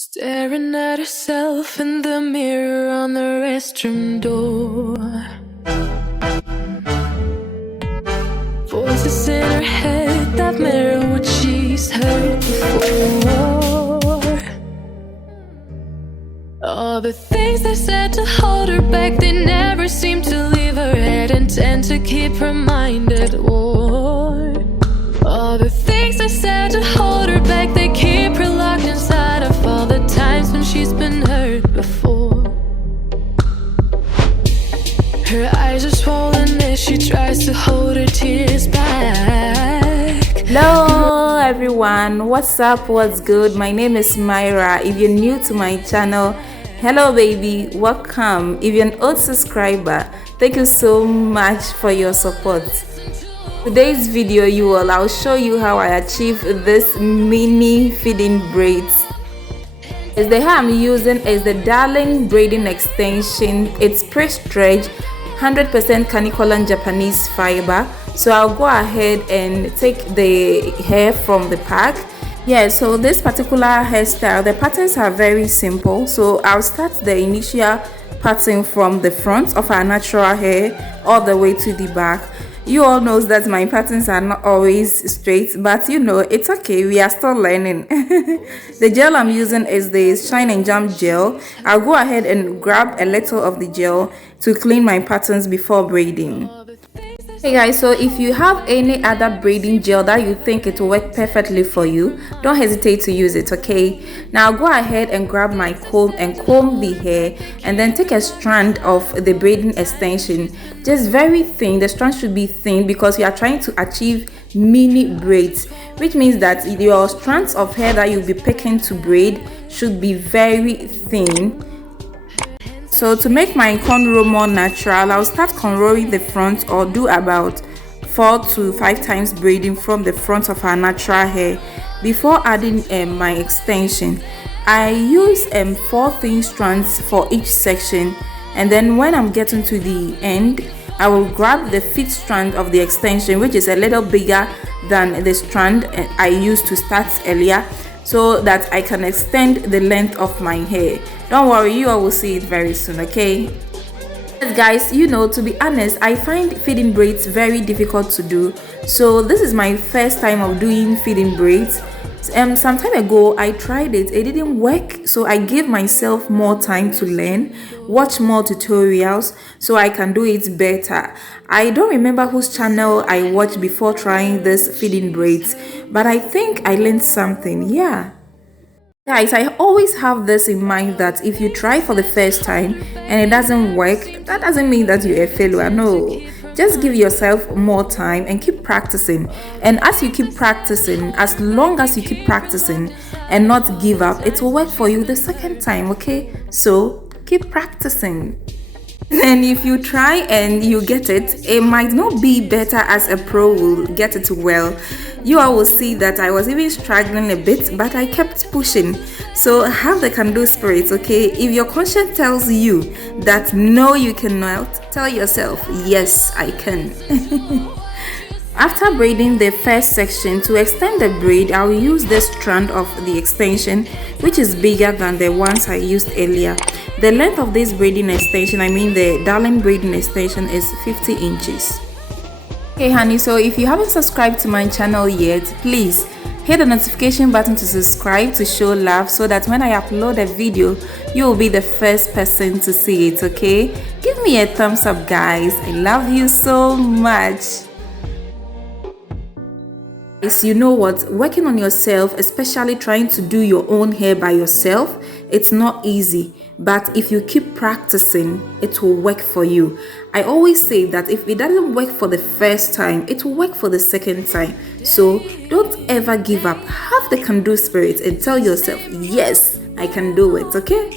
Staring at herself in the mirror on the restroom door. Voices in her head that mirror what she's heard before. All the things they said to hold her back, they never seem to leave her head and tend to keep her mind at war. All the things they said to hold her back, they keep her locked inside of all the times when she's been hurt before. Her eyes are swollen as she tries to hold her tears back. Hello everyone, what's up, what's good? My name is Myra. If you're new to my channel, hello baby, welcome. If you're an old subscriber, thank you so much for your support. Today's video I'll show you how I achieve this mini feeding braids. The hair I'm using is the Darling braiding extension. It's pre-stretch, 100% Canicolan Japanese fiber. So I'll go ahead and take the hair from the pack. So this particular hairstyle, the patterns are very simple. So I'll start the initial pattern from the front of our natural hair all the way to the back. You all know that my patterns are not always straight, but you know, it's okay, we are still learning. The gel I'm using is the Shine and Jump gel. I'll go ahead and grab a little of the gel to clean my patterns before braiding. Hey guys, so if you have any other braiding gel that you think it will work perfectly for you, don't hesitate to use it, okay? Now go ahead and grab my comb and comb the hair, and then take a strand of the braiding extension, just very thin. The strand should be thin because you are trying to achieve mini braids, which means that your strands of hair that you'll be picking to braid should be very thin. So to make my cornrow more natural, I'll start cornrowing the front, or do about 4 to 5 times braiding from the front of our natural hair before adding my extension. I use 4 thin strands for each section, and then when I'm getting to the end, I will grab the 5th strand of the extension, which is a little bigger than the strand I used to start earlier, so that I can extend the length of my hair. Don't worry, you all will see it very soon, okay? Guys, you know, to be honest, I find feeding braids very difficult to do. So this is my first time of doing feeding braids. Some time ago I tried it didn't work, so I gave myself more time to learn, watch more tutorials so I can do it better. I don't remember whose channel I watched before trying this feeding braids, but I think I learned something. Guys, I always have this in mind that if you try for the first time and it doesn't work, that doesn't mean that you're a failure. No, just give yourself more time and keep practicing. And as you keep practicing, as long as you keep practicing and not give up, it will work for you the second time, okay? So keep practicing. And if you try and you get it, it might not be better as a pro will get it well. You all will see that I was even struggling a bit, but I kept pushing. So have the can-do spirit, okay? If your conscience tells you that no, you cannot, tell yourself, yes, I can. After braiding the first section, to extend the braid, I'll use this strand of the extension, which is bigger than the ones I used earlier. The length of this braiding extension, the Darling braiding extension, is 50 inches. Hey honey, so if you haven't subscribed to my channel yet, please hit the notification button to subscribe to show love, so that when I upload a video, you will be the first person to see it, okay? Give me a thumbs up, guys. I love you so much. You know what, working on yourself, especially trying to do your own hair by yourself, it's not easy, but if you keep practicing, it will work for you. I always say that if it doesn't work for the first time, it will work for the second time. So don't ever give up. Have the can-do spirit and tell yourself, yes, I can do it, okay?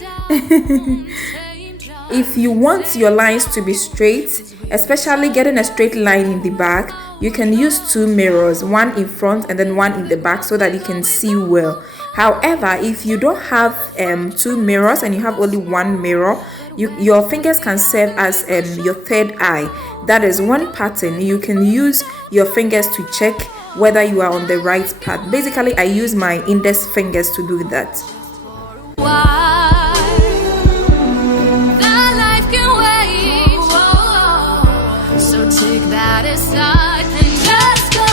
If you want your lines to be straight, especially getting a straight line in the back, you can use 2 mirrors, one in front and then one in the back, so that you can see well. However, if you don't have 2 mirrors and you have only 1 mirror, your fingers can serve as your third eye. That is one pattern. You can use your fingers to check whether you are on the right path. Basically, I use my index fingers to do that. Why that life can wait. So take that aside and just go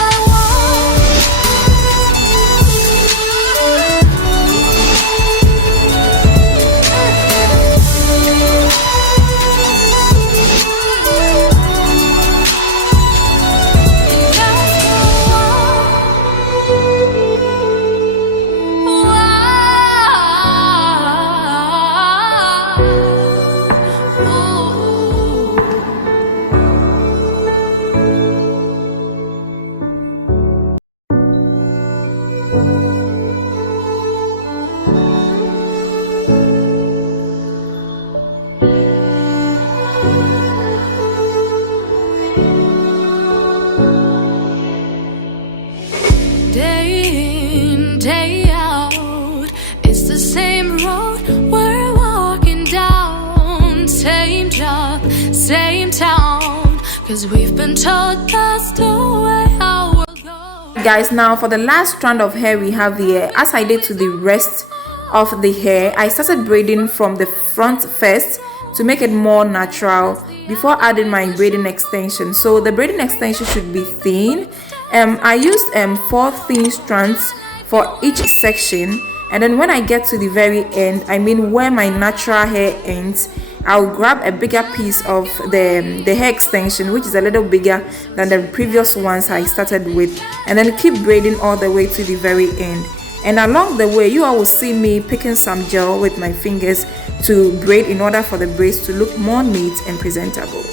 day in, day out. It's the same road we're walking down. Same job, same town. Cause we've been told that's the way our world goes. Guys, now for the last strand of hair we have here, as I did to the rest of the hair, I started braiding from the front first to make it more natural before adding my braiding extension. So the braiding extension should be thin. I used 4 thin strands for each section, and then when I get to the very end, I mean where my natural hair ends, I'll grab a bigger piece of the hair extension, which is a little bigger than the previous ones I started with, and then keep braiding all the way to the very end. And along the way, you all will see me picking some gel with my fingers to braid in order for the braids to look more neat and presentable.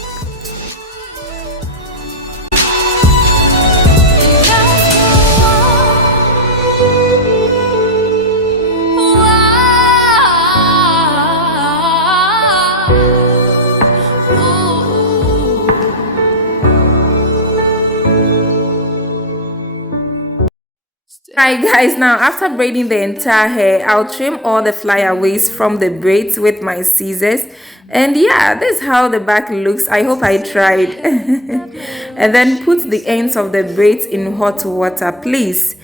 Alright guys, now after braiding the entire hair, I'll trim all the flyaways from the braids with my scissors. And yeah, this is how the back looks. I hope I tried. And then put the ends of the braids in hot water. Please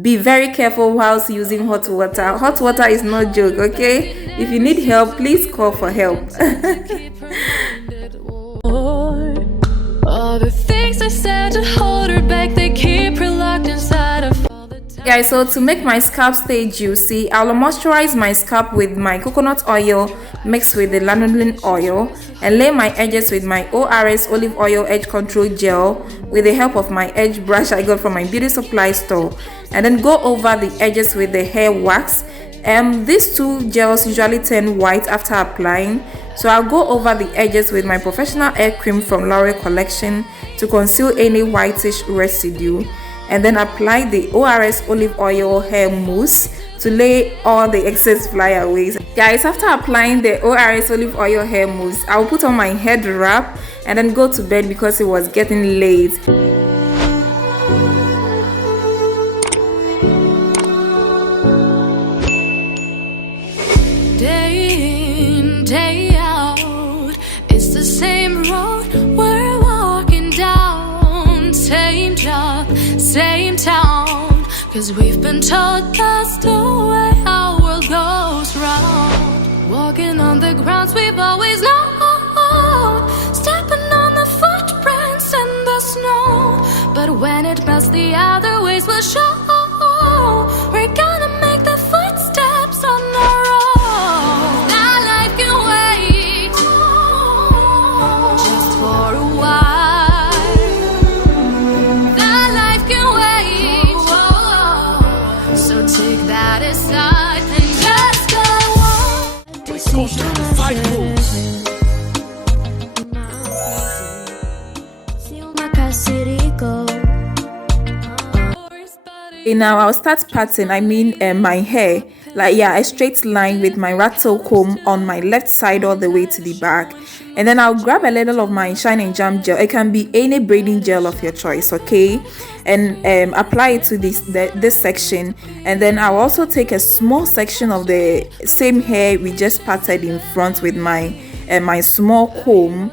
be very careful whilst using hot water. Hot water is no joke, okay? If you need help, please call for help. All the things I said to hold her back, they keep her locked inside of. Guys, so to make my scalp stay juicy, I'll moisturize my scalp with my coconut oil mixed with the lanolin oil and lay my edges with my ORS olive oil edge control gel with the help of my edge brush I got from my beauty supply store, and then go over the edges with the hair wax. These two gels usually turn white after applying, so I'll go over the edges with my professional hair cream from Laurel collection to conceal any whitish residue, and then apply the ORS olive oil hair mousse to lay all the excess flyaways. Guys, after applying the ORS olive oil hair mousse, I'll put on my head wrap and then go to bed because it was getting late. Day in, day out, it's the same road we're walking down. Same job, same town. Cause we've been told that's the way our world goes round. Walking on the grounds we've always known, stepping on the footprints in the snow. But when it melts, the other ways will show. We're gonna make the footsteps on our own. That life can wait just for a while. That life can wait. So take that aside and just go on. Now I'll start parting, my hair, like a straight line with my rattle comb on my left side all the way to the back, and then I'll grab a little of my shine and jam gel. It can be any braiding gel of your choice, okay, and apply it to this section, and then I'll also take a small section of the same hair we just parted in front with my small comb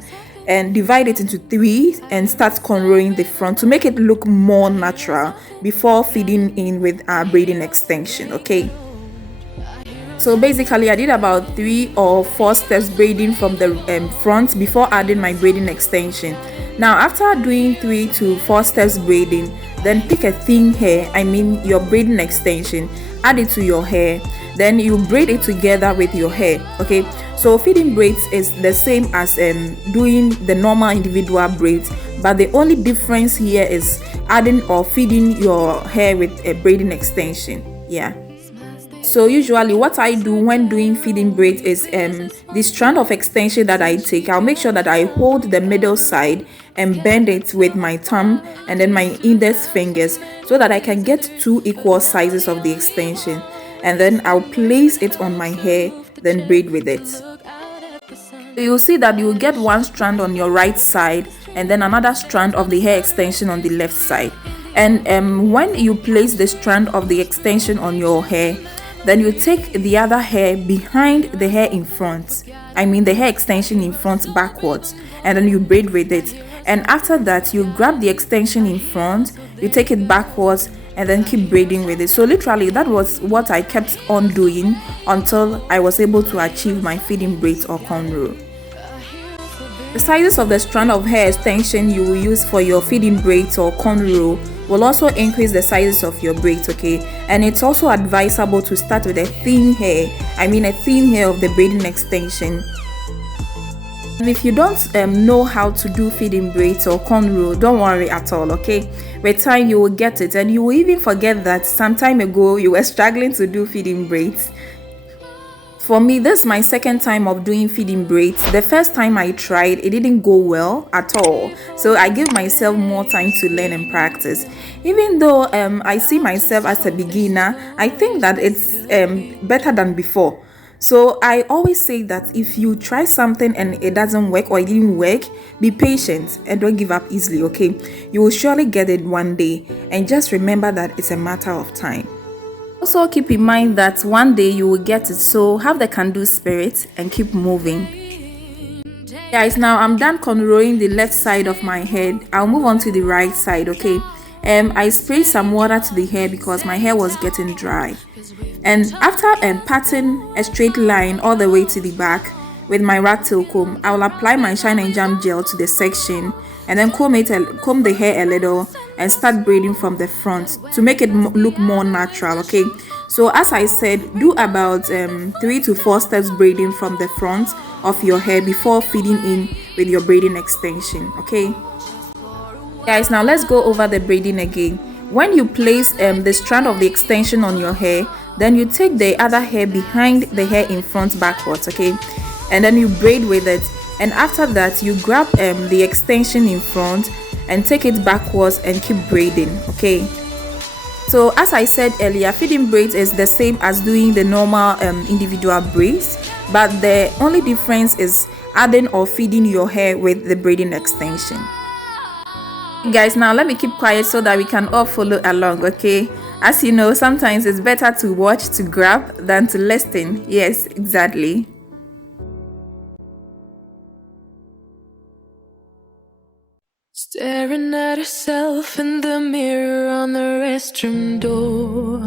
and divide it into 3 and start cornrowing the front to make it look more natural before feeding in with our braiding extension, okay. So basically I did about 3 or 4 steps braiding from the front before adding my braiding extension. Now after doing 3 to 4 steps braiding, then pick a thin hair, I mean your braiding extension, add it to your hair, then you braid it together with your hair. Okay, so feeding braids is the same as doing the normal individual braids, but the only difference here is adding or feeding your hair with a braiding extension. Yeah, so usually what I do when doing feeding braids is the strand of extension that I take, I'll make sure that I hold the middle side and bend it with my thumb and then my index fingers so that I can get 2 equal sizes of the extension, and then I'll place it on my hair, then braid with it. So you'll see that you'll get 1 strand on your right side and then another strand of the hair extension on the left side. And when you place the strand of the extension on your hair, then you take the other hair behind the hair in front, I mean the hair extension in front backwards, and then you braid with it. And after that you grab the extension in front, you take it backwards and then keep braiding with it. So literally that was what I kept on doing until I was able to achieve my feeding braids or cornrow. The sizes of the strand of hair extension you will use for your feeding braids or cornrow will also increase the sizes of your braids, okay? And it's also advisable to start with a thin hair, I mean a thin hair of the braiding extension. And if you don't know how to do feeding braids or cornrow, don't worry at all, okay? With time you will get it, and you will even forget that some time ago you were struggling to do feeding braids. For me, this is my second time of doing feeding braids. The first time I tried, it didn't go well at all. So I give myself more time to learn and practice. Even though I see myself as a beginner, I think that it's better than before. So I always say that if you try something and it doesn't work or it didn't work, be patient and don't give up easily, okay? You will surely get it one day, and just remember that it's a matter of time. Also keep in mind that one day you will get it, so have the can-do spirit and keep moving. Guys, now I'm done cornrowing the left side of my head. I'll move on to the right side, okay? I sprayed some water to the hair because my hair was getting dry. And after patting a straight line all the way to the back with my rat tail comb, I will apply my shine and jam gel to the section and then comb the hair a little and start braiding from the front to make it look more natural, okay? So as I said, do about 3 to 4 steps braiding from the front of your hair before feeding in with your braiding extension, okay? Guys, now let's go over the braiding again. When you place the strand of the extension on your hair, then you take the other hair behind the hair in front backwards, okay? And then you braid with it. And after that, you grab the extension in front and take it backwards and keep braiding, okay? So as I said earlier, feeding braids is the same as doing the normal individual braids, but the only difference is adding or feeding your hair with the braiding extension. Guys, now let me keep quiet so that we can all follow along, okay? As you know, sometimes it's better to watch to grab than to listen. Yes, exactly. Staring at herself in the mirror on the restroom door.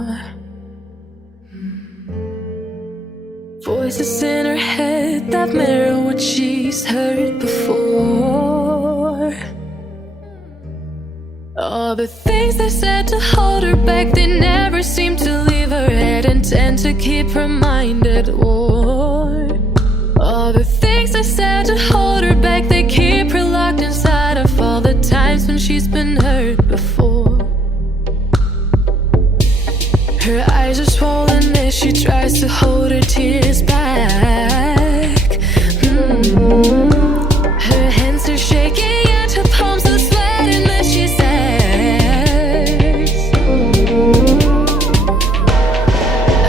Voices in her head that mirror what she's heard before. All the things they said to hold her back, they never seem to leave her head and tend to keep her mind at war. All the things they said to hold her back, they keep her locked inside of all the times when she's been hurt before. Her eyes are swollen as she tries to hold her tears back. Her hands are shaking and her palms are sweating as she says,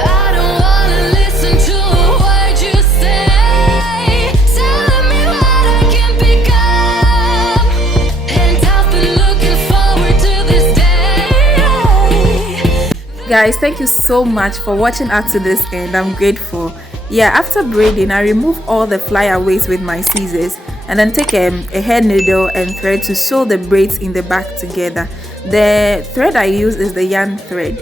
I don't wanna listen to a word you say, telling me what I can become, and I've been looking forward to this day. Guys, thank you so much for watching up to this end. I'm grateful. Yeah, after braiding, I remove all the flyaways with my scissors and then take a hair needle and thread to sew the braids in the back together. The thread I use is the yarn thread.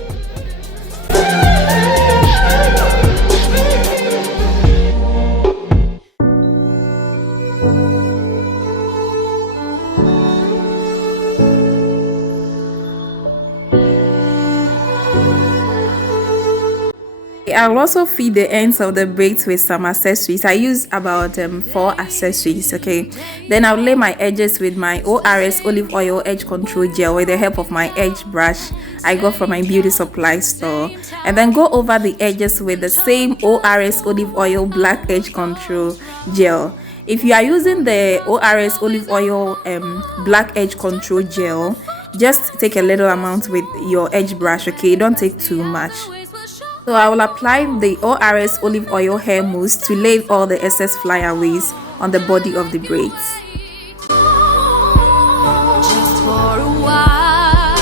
I'll also feed the ends of the braids with some accessories. I use about 4 accessories. Okay, then I'll lay my edges with my ORS olive oil edge control gel with the help of my edge brush I got from my beauty supply store, and then go over the edges with the same ORS olive oil black edge control gel. If you are using the ORS olive oil black edge control gel, just take a little amount with your edge brush. Okay, don't take too much. So I will apply the ORS olive oil hair mousse to lay all the excess flyaways on the body of the braids. Just for a while,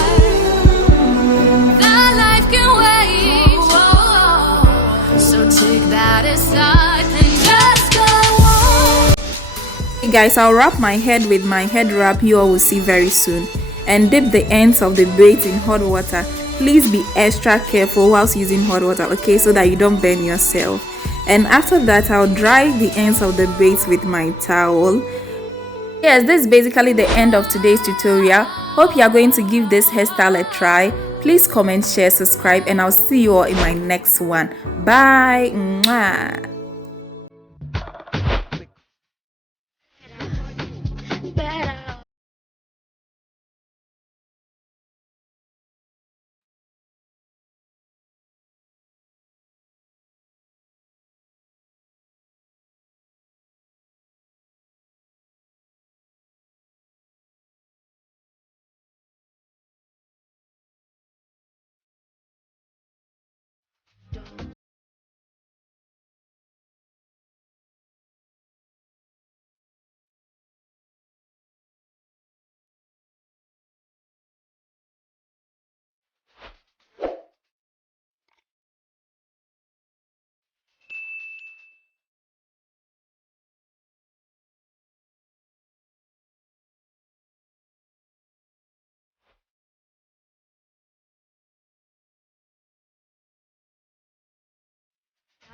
that life can wait. So take that aside and just go on. Hey guys, I'll wrap my head with my head wrap you all will see very soon, and dip the ends of the braids in hot water. Please be extra careful whilst using hot water, okay, so that you don't burn yourself. And after that, I'll dry the ends of the braids with my towel. Yes, this is basically the end of today's tutorial. Hope you are going to give this hairstyle a try. Please comment, share, subscribe, and I'll see you all in my next one. Bye. Mwah.